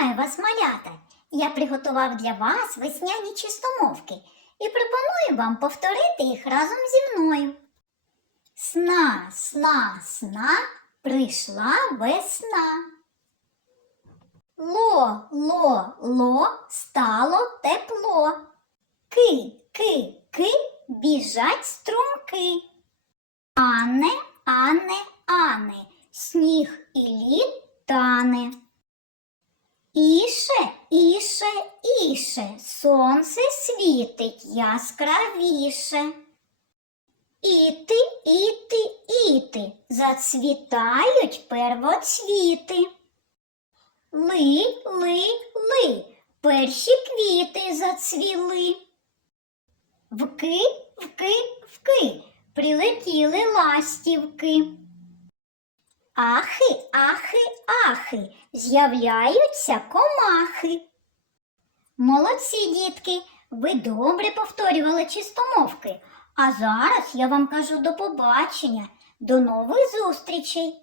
Вітаю вас, малята! Я приготував для вас весняні чистомовки і пропоную вам повторити їх разом зі мною. Сна, сна, сна, прийшла весна. Ло, ло, ло, стало тепло. Ки, ки, ки, біжать струмки. Ане, ане, ане, сніг і лід тане. Іше, іше, іше, сонце світить яскравіше. Іти, іти, іти, зацвітають первоцвіти. Ли, ли, ли, перші квіти зацвіли. Вки, вки, вки, прилетіли ластівки. Ахи, ахи, ахи, з'являються комахи. Молодці, дітки, ви добре повторювали чистомовки. А зараз я вам кажу до побачення, до нових зустрічей.